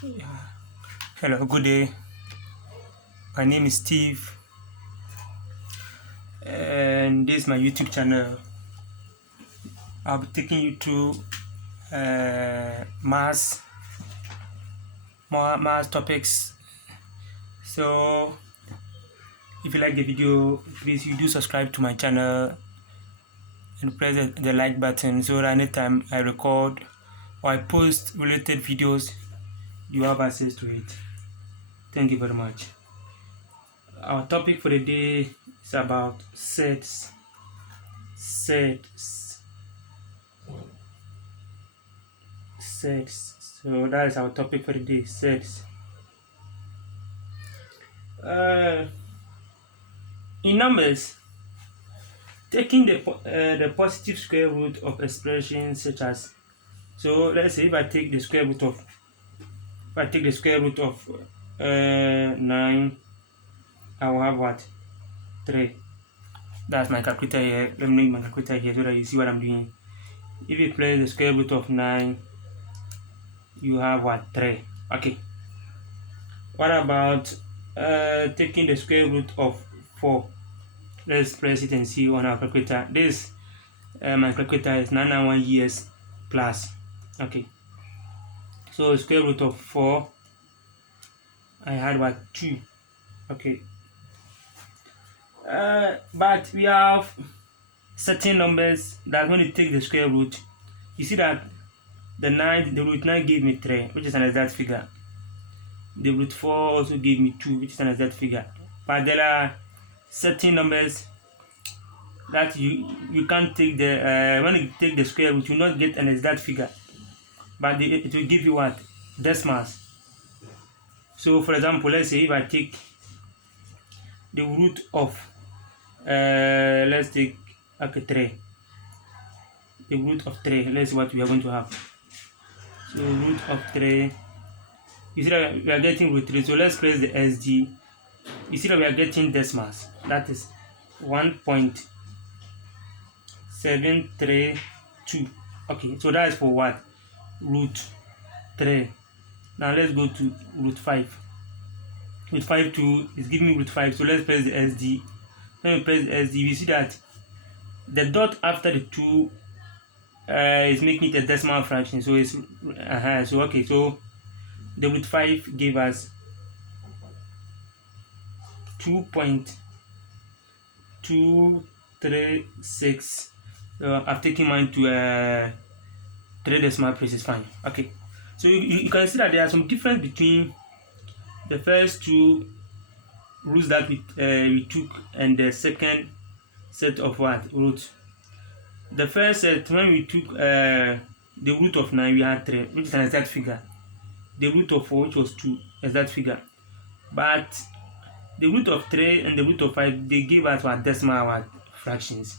Yeah. Hello, good day. My name is Steve, and this is my YouTube channel. I'll be taking you through math topics. So, if you like the video, please you do subscribe to my channel and press the like button so that anytime I record or I post related videos, you have access to it. Thank you very much. Our topic for the day is about sets. Sets. So that is our topic for the day. Sets. In numbers, taking the positive square root of expressions such as, so let's say if I take the square root of 9, I will have what? 3. That's my calculator here. Let me make my calculator here so that you see what I'm doing. If you place the square root of 9, you have what? 3. Okay. What about taking the square root of 4? Let's press it and see on our calculator. This my calculator is 991 years plus. Okay. So square root of 4, I had what? 2. Okay. But we have certain numbers that when you take the square root, you see that the root 9 gave me 3, which is an exact figure. The root 4 also gave me 2, which is an exact figure. But there are certain numbers that you can't take the when you take the square root, you will not get an exact figure, but it will give you what? Decimals. So for example, let's say if I take the root of let's take 3, the root of 3, let's see what we are going to have. So root of 3, you see that we are getting root 3, so let's place the SD. You see that we are getting decimals, that is 1.732. okay, so that is for what? Root 3. Now let's go to root 5. Root 5 2 is giving me root 5, so let's press the SD. When we press the SD, we see that the dot after the 2 is making it a decimal fraction, so it's so okay, so the root 5 gave us 2.236. I've taken mine to 3 decimal places, fine. Okay, so you can see that there are some difference between the first 2 roots that we took and the second set of what? Roots. The first set, when we took the root of 9, we had 3, which is an exact figure. The root of 4, which was 2, exact figure. But the root of 3 and the root of 5, they give us what? Decimal fractions.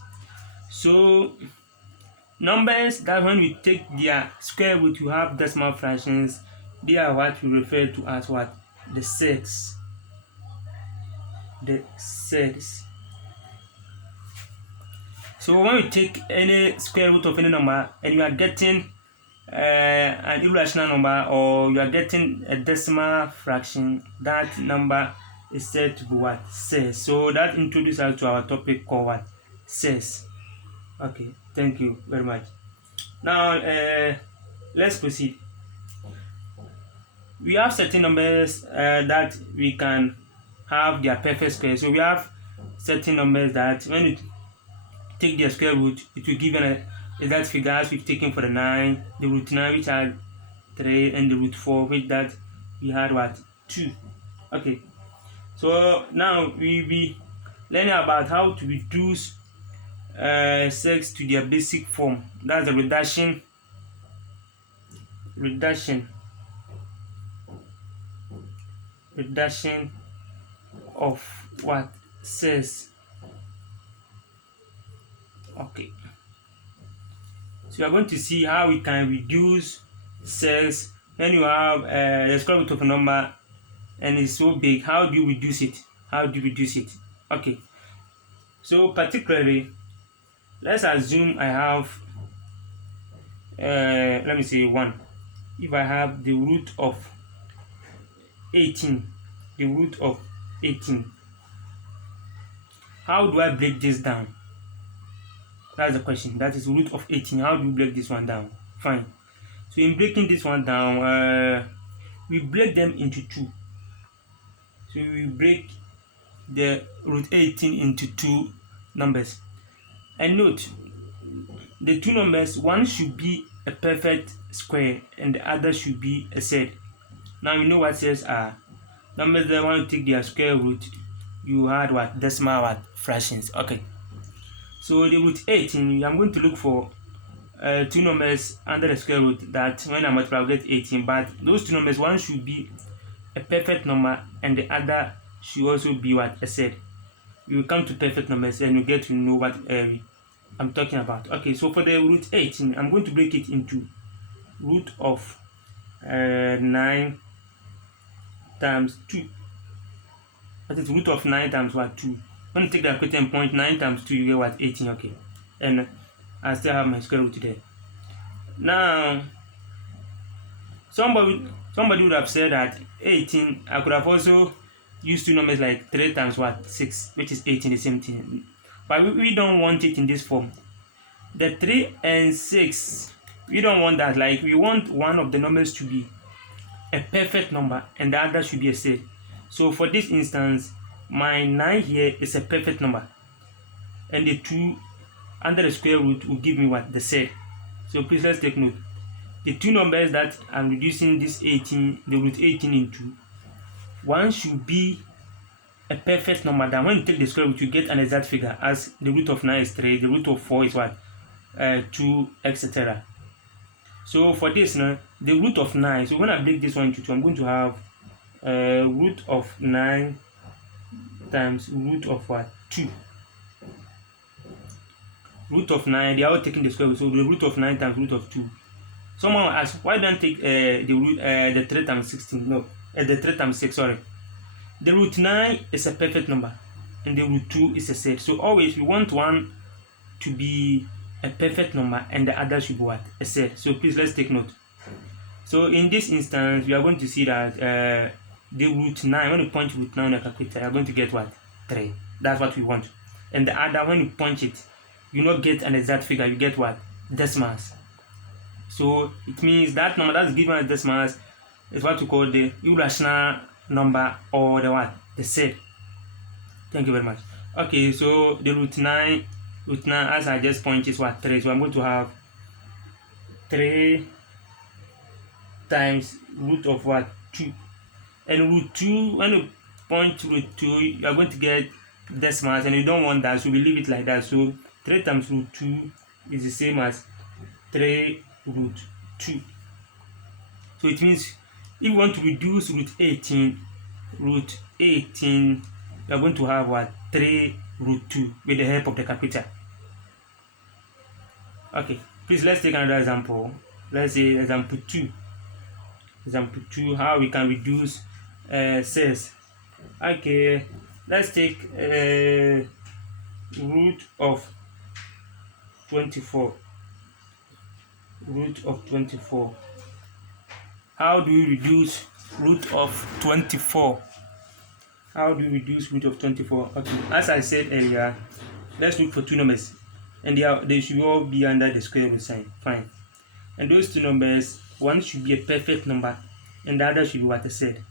So numbers that when we take their square root, you have decimal fractions, they are what we refer to as what? The sets. The sets. So when we take any square root of any number and you are getting an irrational number, or you are getting a decimal fraction, that number is said to be what? Sets. So that introduces us to our topic called what? Sets. Okay, thank you very much. Now let's proceed. We have certain numbers that we can have their perfect square. So we have certain numbers that when you take their square root, it will give an exact figure, as we've taken for the 9, the root 9 which had 3, and the root 4 which that we had what? 2. Okay, so now we will be learning about how to reduce sets to their basic form. That's the reduction of what? Sets. Okay, so we are going to see how we can reduce sets when you have the square root of a number and it's so big. How do you reduce it? Okay, so particularly, let's assume I have let me say 1. If I have the root of 18. The root of 18. How do I break this down? That's the question. That is root of 18. How do we break this one down? Fine. So in breaking this one down, we break them into two. So we break the root 18 into two numbers. And note, the two numbers, one should be a perfect square and the other should be a surd. Now you know what surds are. Numbers that want to take their square root, you add what? Decimal what? Fractions. Okay. So the root 18, I'm going to look for two numbers under the square root that when I multiply I get 18, but those two numbers, one should be a perfect number and the other should also be what? A surd. We will come to perfect numbers and you get to know what I'm talking about. Okay, so for the root 18, I'm going to break it into root of 9 times 2. That is root of 9 times what? 2. When you take the equation point, 9 times 2, you get what? 18. Okay, and I still have my square root there. Now, somebody would have said that 18, I could have also used two numbers like 3 times what? 6, which is 18, the same thing. But we don't want it in this form. The 3 and 6, we don't want that. Like, we want one of the numbers to be a perfect number and the other should be a surd. So for this instance, my 9 here is a perfect number and the 2 under the square root will give me what? The surd. So please let's take note. The two numbers that I'm reducing this 18, the root 18 into, one should be a perfect number that when you take the square root you get an exact figure, as the root of 9 is 3, the root of 4 is what? 2, etc. So for this now, the root of 9, so when I break this one into 2, I'm going to have root of 9 times root of what? 2. Root of 9, they are all taking the square root, so the root of 9 times root of 2. Someone will ask, why don't take the root, the 3 times 16? No, the 3 times 6, sorry. The root 9 is a perfect number and the root 2 is a surd. So always we want one to be a perfect number and the other should be what? A surd. So please let's take note. So in this instance, we are going to see that the root 9, when you punch root 9 on the calculator, you are going to get what? 3. That's what we want. And the other, when you punch it, you not get an exact figure, you get what? Decimals. So it means that number that's given as decimals is what we call the irrational number or the what? The surd. Thank you very much. Okay, so the root 9 as I just pointed is what? 3. So I'm going to have 3 times root of what? 2. And root 2, when you point root 2, you are going to get decimals and you don't want that, so we leave it like that. So 3 times root 2 is the same as 3 root 2. So it means if you want to reduce root 18, you are going to have what? 3 root 2 with the help of the calculator. Okay, please let's take another example. Let's say example 2. Example 2, how we can reduce surds. Okay, let's take root of 24. Root of 24. How do we reduce root of 24? How do we reduce root of 24? Okay, as I said earlier, let's look for two numbers and they should all be under the square root sign. Fine. And those two numbers, one should be a perfect number and the other should be what? A surd.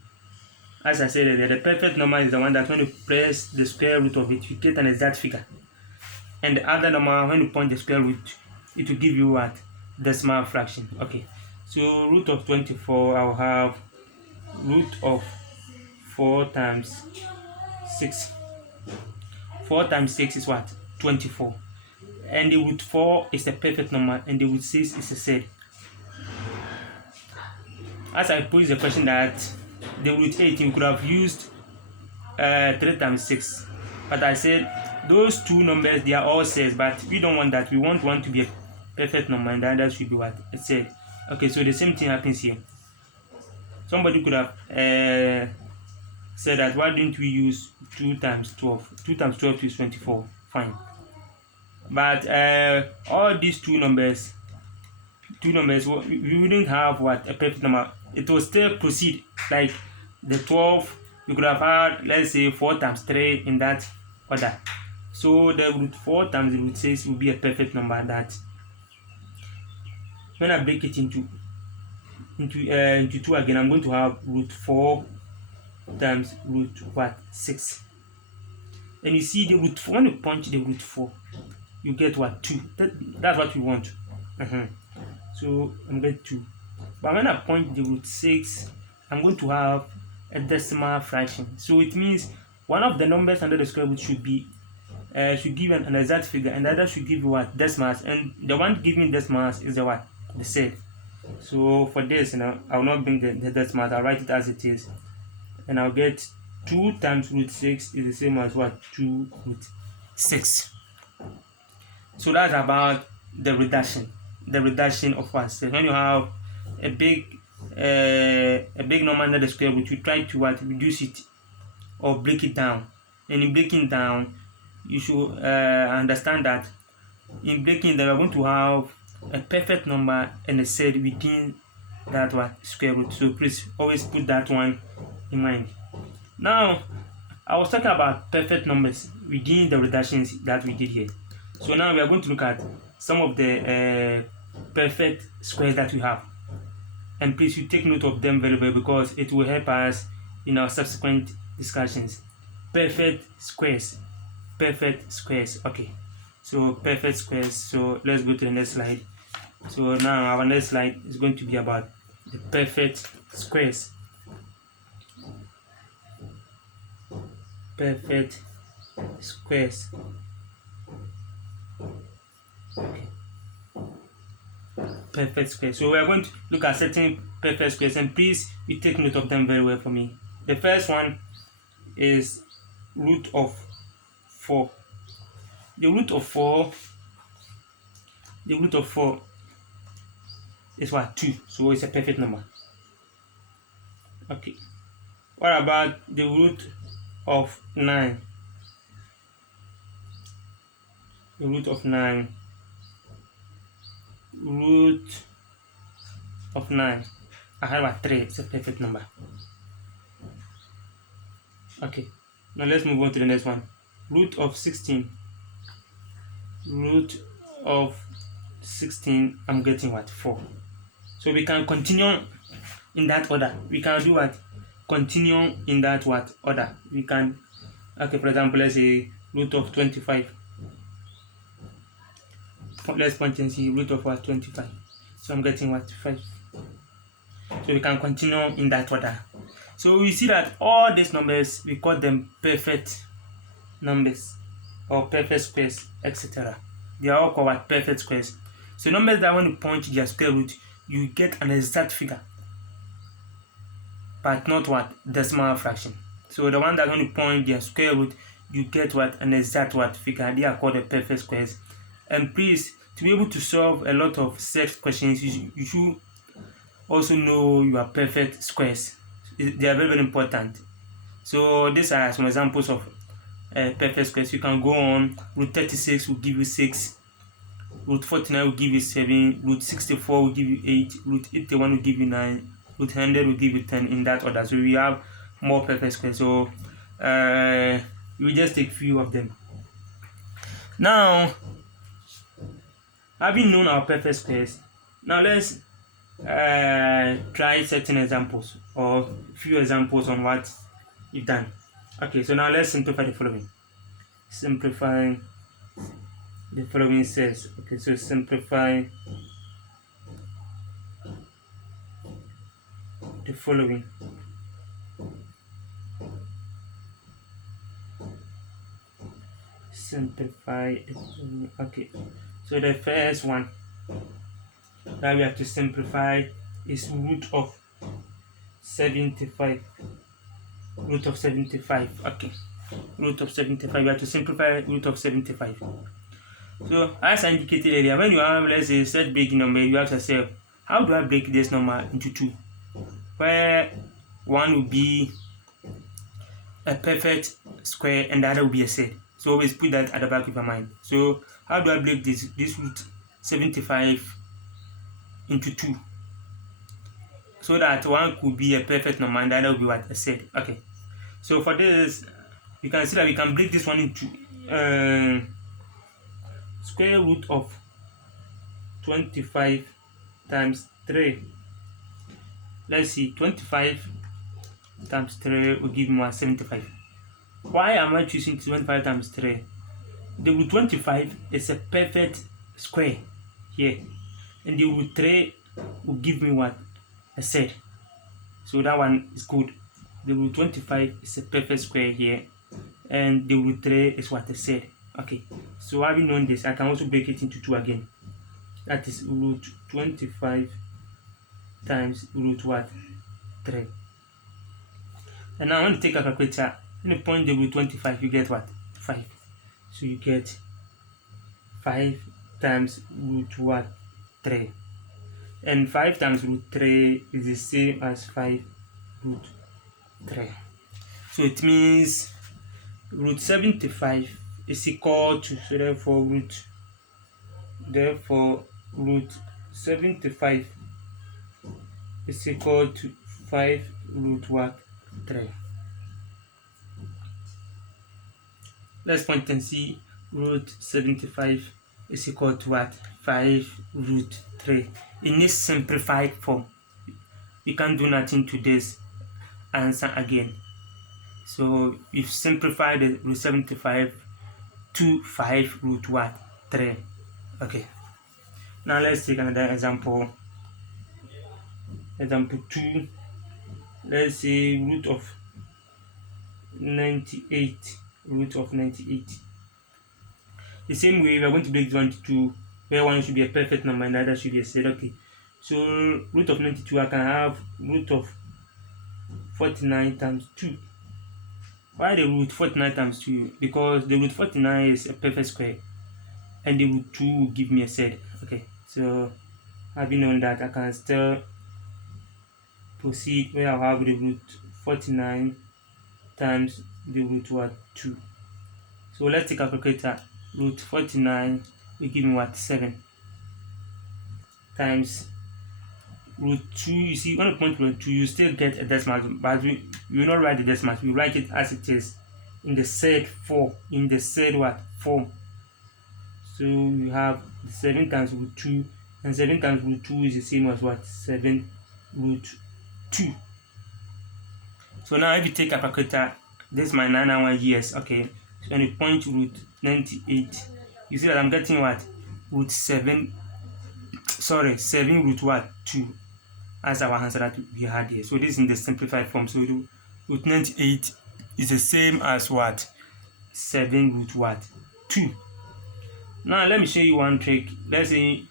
As I said earlier, the perfect number is the one that when you press the square root of it, you get an exact figure. And the other number, when you point the square root, it will give you what? Decimal fraction. Okay, so root of 24, I'll have root of 4 times 6. 4 times 6 is what? 24. And the root 4 is the perfect number and the root 6 is a surd. As I posed the question that the root 18 you could have used 3 times 6, but I said those two numbers, they are all surds, but we don't want that. We want one to be a perfect number and the other should be what? A surd. Okay, so the same thing happens here. Somebody could have said that why don't we use 2 times 12? 2 times 12 is 24. Fine. But all these two numbers, we wouldn't have what? A perfect number. It will still proceed. Like the 12, you could have had, let's say, 4 times 3 in that order. So the root 4 times the root 6 will be a perfect number that when I break it into 2 again, I'm going to have root 4 times root 6. And you see the root 4, when you punch the root 4, you get 2. That's what we want. So I'm going to 2. But when I punch the root 6, I'm going to have a decimal fraction. So it means one of the numbers under the square root should give an exact figure, and the other should give you decimals, and the one giving decimals is the surd. So for this, I will not bring the decimals. I'll write it as it is, and I'll get 2 times root 6 is the same as 2 root 6. So that's about the reduction of surd. When you have a big number under the square root, you try to reduce it or break it down. And in breaking down, you should understand that in breaking down, we're going to have a perfect number and a surd within that square root. So please always put that one in mind. Now, I was talking about perfect numbers within the reductions that we did here. So now we are going to look at some of the perfect squares that we have. And please, you take note of them very well because it will help us in our subsequent discussions. Perfect squares. Okay, so perfect squares. So let's go to the next slide. So now our next slide is going to be about the perfect squares. Perfect squares. Okay. Perfect squares. So we are going to look at certain perfect squares, and please you take note of them very well for me. The first one is root of 4. The root of 4 is 2, so it's a perfect number. Okay. What about the root of 9? The root of 9. Root of 9. I have 3. It's a perfect number. Okay. Now let's move on to the next one. Root of 16. Root of 16. I'm getting 4. So we can continue in that order. We can do continue in that order. We can. Okay. For example, let's say root of 25. Let's punch and see root of 25. So I'm getting 5. So we can continue in that order. So we see that all these numbers, we call them perfect numbers or perfect squares, etc. They are all called perfect squares. So numbers that when you punch their square root, you get an exact figure, but not decimal fraction. So the one that when you point their square root, you get an exact figure. They are called the perfect squares. And please, to be able to solve a lot of surd questions, you should also know your perfect squares. They are very, very important. So these are some examples of perfect squares. You can go on. Root 36 will give you 6. Root 49 will give you 7. Root 64 will give you 8. Root 81 will give you 9. Root 100 will give you 10 in that order. So we have more perfect squares. So we just take few of them. Now, having known our perfect squares, now let's try certain examples or few examples on what you've done. Okay, so now let's simplify the following. Simplifying the following says, okay, so simplify the following. Simplify it. Okay, so the first one that we have to simplify is root of 75. Root of 75. Okay, root of 75. We have to simplify root of 75. So as I indicated earlier, when you have, let's say, such big number, you ask yourself, how do I break this number into 2? Where one will be a perfect square and the other will be a surd. So always put that at the back of your mind. So how do I break this root 75 into 2? so that one could be a perfect number and the other will be what I said. Okay, so for this you can see that we can break this one into square root of 25 times 3. Let's see, 25 times 3 will give me 75. Why am I choosing 25 times 3? The root 25 is a perfect square here, and the root 3 will give me what I said. So that one is good. The root 25 is a perfect square here, and the root 3 is what I said. Okay, so having known this, I can also break it into 2 again. That is root 25 times root what? 3. And now I want to take a calculator. When you point the root 25, you get what? 5. So you get 5 times root what? 3. And 5 times root 3 is the same as 5 root 3. So it means root 75 is equal to, so therefore root 75 is equal to 5 root what? 3. Let's point and see root 75 is equal to what? 5 root 3. In this simplified form, we can't do nothing to this answer again. So we've simplified the root 75 to 5 root what? 3. Okay. Now let's take another example. Example 2. Let's say root of 98. Root of 98. The same way we are going to break 1 into 2, where one should be a perfect number and the other should be a set. Okay. So root of 92, I can have root of 49 times 2. Why the root 49 times 2? Because the root 49 is a perfect square, and the root 2 will give me a set. Okay, so having known that, I can still proceed where I'll have the root 49 times the root what? 2. So let's take a calculator. Root 49 will give me what? 7 times root 2. You see, when you point root 2, you still get a decimal, but we will not write the decimal. We write it as it is in the said form. In the said what? Form. So you have 7 times root 2, and 7 times root 2 is the same as what? 7 root 2. So now if you take a calculator, this is my 991 years. Okay, so when you point root 98, you see that I'm getting what? Root 7 root what? 2 as our answer that we had here. So this is in the simplified form. So root 98 is the same as what? 7 root what? 2. Now let me show you one trick. Let's say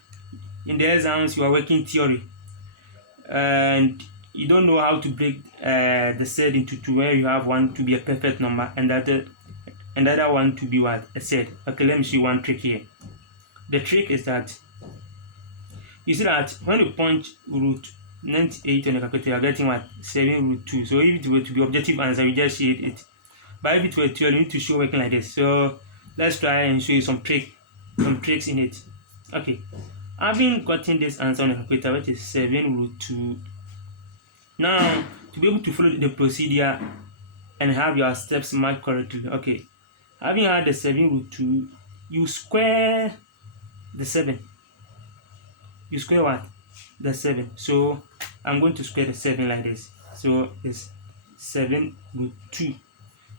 in the exams you are working theory and you don't know how to break the set into 2, where you have one to be a perfect number and the other one to be what? A set. Okay, let me show you one trick here. The trick is that you see that when you punch root 98 on the calculator, you are getting what? 7 root 2. So if it were to be objective answer, you just shade it. But if it were to, you need to show working like this. So let's try and show you some tricks in it. Okay, having gotten this answer on the calculator, which is 7 root 2. Now, to be able to follow the procedure and have your steps marked correctly, okay, having had the 7 root 2, you square the 7. You square what? The 7. So I'm going to square the 7 like this. So it's 7 root 2.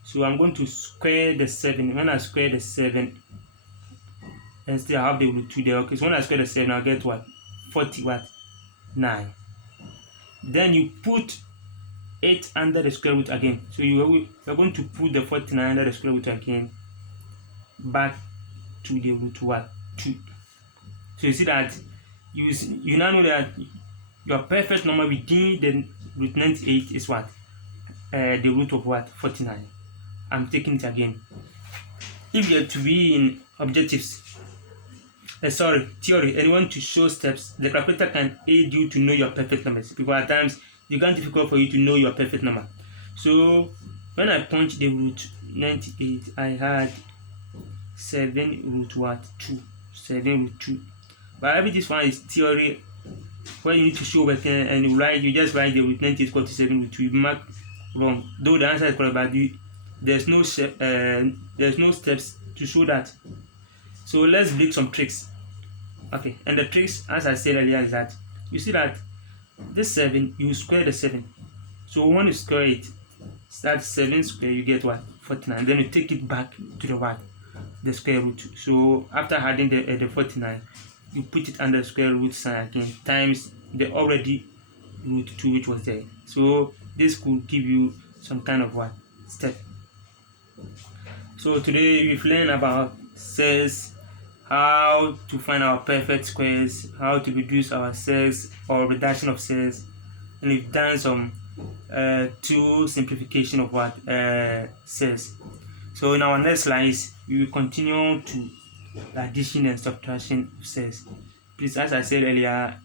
So I'm going to square the 7. When I square the 7, and still have the root 2 there. Okay, so when I square the 7, I'll get what? 40 what? 9. Then you put 8 under the square root again. So you're going to put the 49 under the square root again, back to the root what? 2. So you see that you now know that your perfect number within the root 98 is what? The root of what? 49. I'm taking it again. If you're to be in objectives, theory, and you want to show steps, the calculator can aid you to know your perfect numbers, because at times it becomes difficult for you to know your perfect number. So when I punch the root 98, I had 7 root what? 2. 7 root 2. But every this one is theory where you need to show working and you just write the root 90 is equal to 7 root 2, you mark wrong. Though the answer is correct, but there's no steps to show that. So let's break some tricks. Okay, and the tricks, as I said earlier, is that you see that this 7, you square the 7. So when you square it, that's 7 square, you get what? 49. Then you take it back to the what? The square root. So after adding the 49, you put it under square root sign again times the already root 2 which was there. So this could give you some kind of what? Step. So today we've learned about cells, how to find our perfect squares, how to reduce our cells or reduction of cells, and we've done some two simplification of what cells. So in our next slides, we will continue to addition and subtraction of cells. Please, as I said earlier,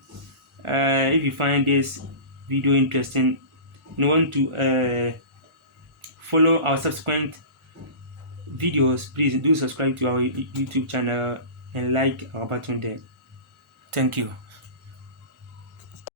if you find this video interesting and you want to follow our subsequent videos, please do subscribe to our YouTube channel and like our button there. Thank you.